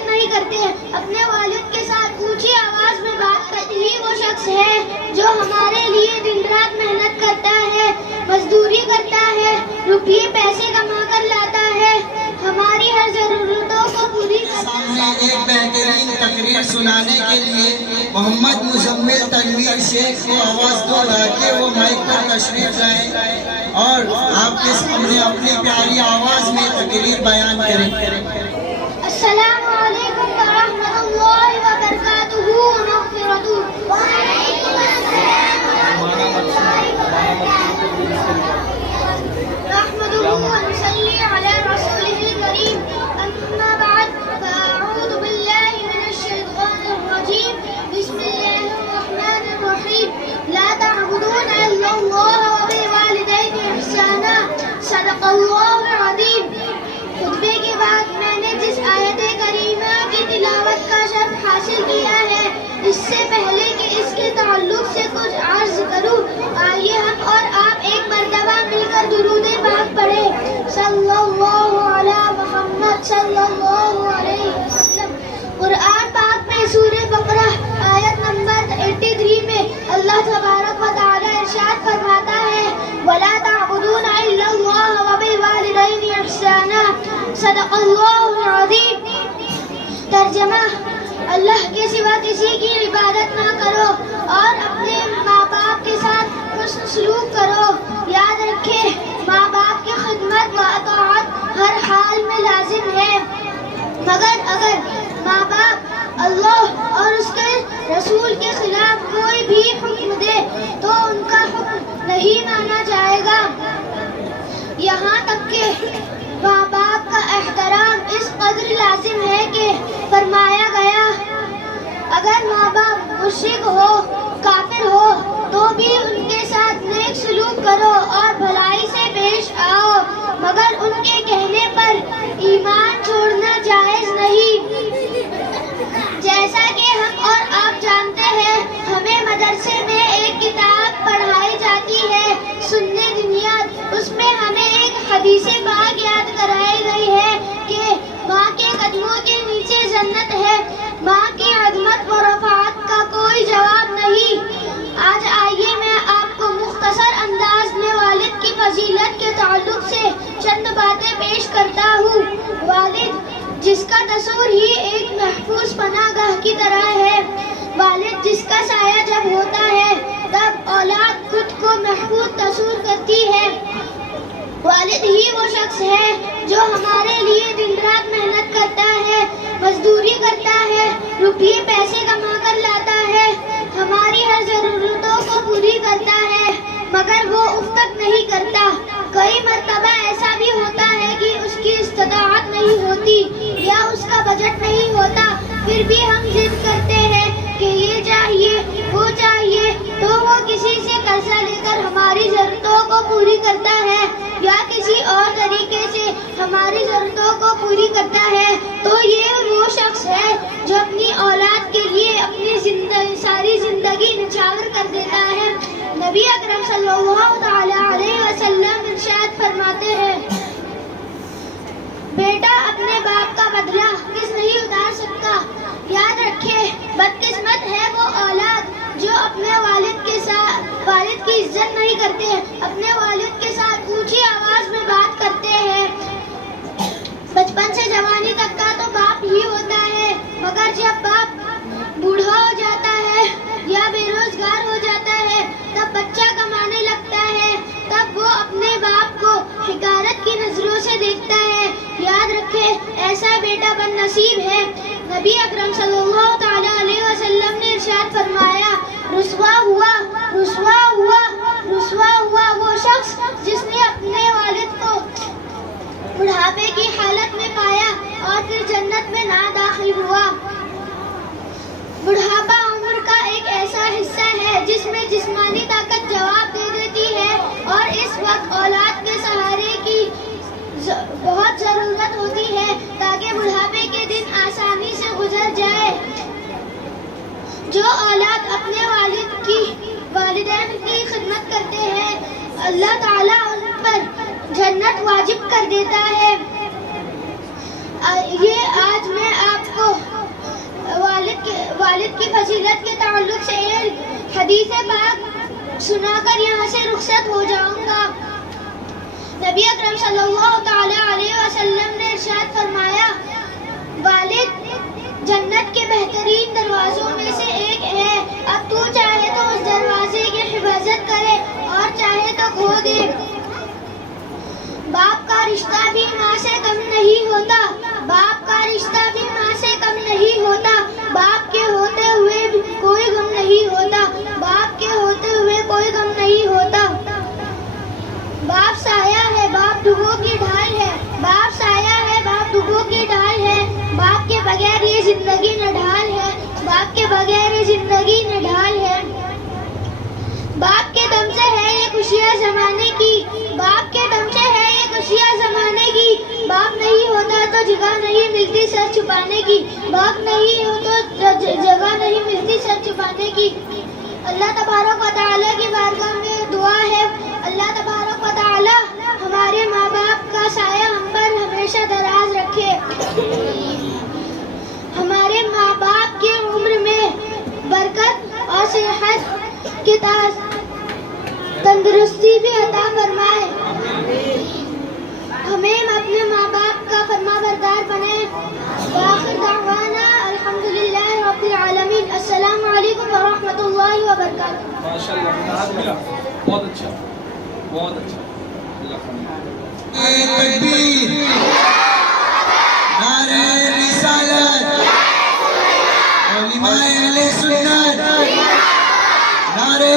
عزت نہیں کرتے، اپنے والد کے ساتھ اونچی آواز میں بات کرتے ہی وہ شخص ہے جو ہمارے لیے دن رات محنت کرتا ہے، مزدوری کرتا ہے، روپیے پیسے کما کر لاتا ہے، ہماری ہر ضرورتوں کو پوری کرتا ہے۔ سامنے ایک بہترین تقریر سنانے کے لیے محمد مزمل تنویر شیخ کو آواز دو تاکہ وہ مائک پر تشریف لائیں اور آپ کے سامنے اپنی پیاری آواز میں تقریر بیان کریں۔ السلام علیکم ورحمۃ اللہ وبرکاتہ ومغفرتہ۔ وعلیکم السلام ورحمۃ اللہ وبرکاتہ۔ نحمده ونصلي على رسوله الكريم، أما بعد، فأعوذ بالله من الشيطان الرجيم، بسم الله الرحمن الرحيم، لا تعبدون إلا الله وبالوالدين إحسانا، صدق الله العظيم۔ خطبے کے بعد میں نے جس آیت کریمہ کی تلاوت کا شرف حاصل کیا ہے، اس سے پہلے کہ اس کے تعلق سے کچھ عرض کروں، آئیے ہم اور آپ ایک مرتبہ مل کر درود پاک پڑھیں، صلی اللہ علی محمد صلی اللہ علیہ وسلم۔ قرآن پاک میں سورہ بقرہ آیت نمبر 83 میں اللہ تبارک و تعالی ارشاد فرماتا ہے، وَلَا تَعْبُدُونَ إِلَّا اللَّهَ وَبِالْوَالِدَيْنِ إِحْسَانًا، صدق اللہ العظیم۔ ترجمہ: اللہ کے سوا کسی کی عبادت نہ کرو اور اپنے ماں باپ کے ساتھ حسن سلوک کرو۔ یاد رکھیں، ماں باپ کی خدمت و اطاعت ہر حال میں لازم ہے، مگر اگر ماں باپ اللہ اور اس کے رسول کے خلاف کوئی بھی حکم دے تو ان کا حکم نہیں مانا جائے گا، یہاں تک کہ ماں باپ کا احترام اس قدر لازم ہے کہ فرمایا گیا، اگر ماں باپ مشرک ہو، کافر ہو تو بھی ان کے ساتھ نیک سلوک کرو اور بھلائی سے پیش آؤ، مگر ان کے کہنے پر ایمان چھوڑنا جائز نہیں۔ جیسا کہ ہم اور آپ جانتے ہیں، ہمیں مدرسے میں ایک کتاب پڑھائی جاتی ہے، سننے بنیاد، اس میں ہمیں ایک حدیث پاک یاد کرائی گئی ہے کہ ماں کے قدموں کے نیچے جنت ہے، ماں کی عظمت و رفعت کا کوئی جواب نہیں۔ آج آئیے میں آپ کو مختصر انداز میں والد کی فضیلت کے تعلق سے چند باتیں پیش کرتا ہوں۔ والد جس کا تصور ہی ایک محفوظ پناہ گاہ کی طرح ہے، والد جس کا سایہ جب ہوتا ہے تب اولاد خود کو محفوظ تصور کرتی ہے۔ والد ہی وہ شخص ہے جو ہمارے لیے دن رات محنت کرتا ہے، مزدوری کرتا ہے، روپیے پیسے کما کر لاتا ہے، ہماری ہر ضرورتوں کو پوری کرتا ہے، مگر وہ اف تک نہیں کرتا۔ کئی مرتبہ ایسا بھی ہوتا ہے کہ اس کی استطاعت نہیں ہوتی یا اس کا بجٹ نہیں ہوتا، پھر بھی ہم ضد کرتے ہیں کہ یہ چاہیے وہ چاہیے، تو وہ کسی سے قرضہ لے کر ہماری ضرورتوں کو پوری کرتا ہے یا کسی اور طریقے سے ہماری ضرورتوں کو پوری کرتا ہے، تو یہ وہ شخص ہے جو اپنی اولاد کے لیے اپنی ساری زندگی نچھاور کر دیتا ہے۔ نبی اکرم صلی اللہ تعالی علیہ وسلم ارشاد فرماتے ہیں، بیٹا اپنے باپ کا بدلہ کس نہیں اتار سکتا۔ یاد رکھے، بدقسمت ہے وہ اولاد جو اپنے والد کی عزت نہیں کرتے، اپنے والد کے ساتھ اونچی آواز میں بات کرتے ہیں۔ بچپن سے جوانی تک کا تو باپ ہی ہوتا ہے، مگر جب باپ بوڑھا ہو جاتا ہے یا بے روزگار ہو جاتا ہے، تب بچہ کمانے لگتا ہے، تب وہ اپنے باپ کو حقارت کی نظروں سے دیکھتا ہے۔ یاد رکھے، ایسا بیٹا بد نصیب ہے۔ نبی اکرم صلی اللہ تعالی علیہ وسلم نے ارشاد فرمایا، رسوا ہوا رسوا ہوا رسوا ہوا وہ شخص جس نے اپنے والد کو بڑھاپے کی حالت میں پایا اور پھر جنت میں نہ داخل ہوا۔ بڑھاپا عمر کا ایک ایسا حصہ ہے جس میں جسمانی طاقت جواب دے دیتی ہے اور اس وقت اولاد کے سہارے کی بہت ضرورت ہوتی ہے تاکہ بڑھاپے کے دن آسانی سے گزر جائے۔ جو اولاد اپنے والدین کی خدمت کرتے ہیں، اللہ تعالیٰ ان پر جنت واجب کر دیتا ہے۔ یہ آج میں آپ کو حدیث پاک سنا کر یہاں سے رخصت ہو جاؤں گا۔ نبی اکرم صلی اللہ تعالی علیہ وسلم نے ارشاد فرمایا، والد جنت کے بہترین دروازوں میں سے ایک ہے، اب تو چاہے تو اس دروازے کی حفاظت کرے اور چاہے تو کھو دے۔ باپ کا رشتہ بھی ماں سے کم نہیں ہوتا، باپ کا رشتہ بھی ماں سے کم نہیں ہوتا، باپ کے ہوتے ہوئے بھی کوئی غم نہیں ہوتا، باپ کے ہوتے ہوئے کوئی غم نہیں ہوتا۔ باپ سایہ ہے، باپ دکھوں کی ڈھال ہے، باپ سایہ ہے، باپ دکھوں کی ڈھال ہے، باپ کے بغیر یہ زندگی نڈھال ہے، باپ کے بغیر یہ زندگی نڈھال ہے۔ باپ کے دم سے ہے یہ خوشیاں زمانے کی، باپ کے دم سے ہے یہ خوشیاں زمانے کی، باپ نہیں ہوتا تو جگہ نہیں ملتی سر چھپانے کی، باپ نہیں ہو تو جگہ نہیں ملتی سر چھپانے کی۔ اللہ تبارک و تعالیٰ کی بارگاہ میں دعا ہے، اللہ تبارک و تعالیٰ ہمارے ماں باپ کا سایہ ہم پر ہمیشہ دراز رکھے، ہمارے ماں باپ کی عمر میں برکت اور صحت کی تندرستی بھی عطا فرمائے، ہمیں اپنے ماں باپ کا فرما بردار بنے۔ وآخر دعوانا الحمدللہ رب العالمین۔ السلام علیکم ورحمۃ اللہ وبرکاتہ۔ ماشاءاللہ بہت اچھا بہت اچھا۔ تکبیر، نعرہ رسالت، علماء اہل سنت، نعرہ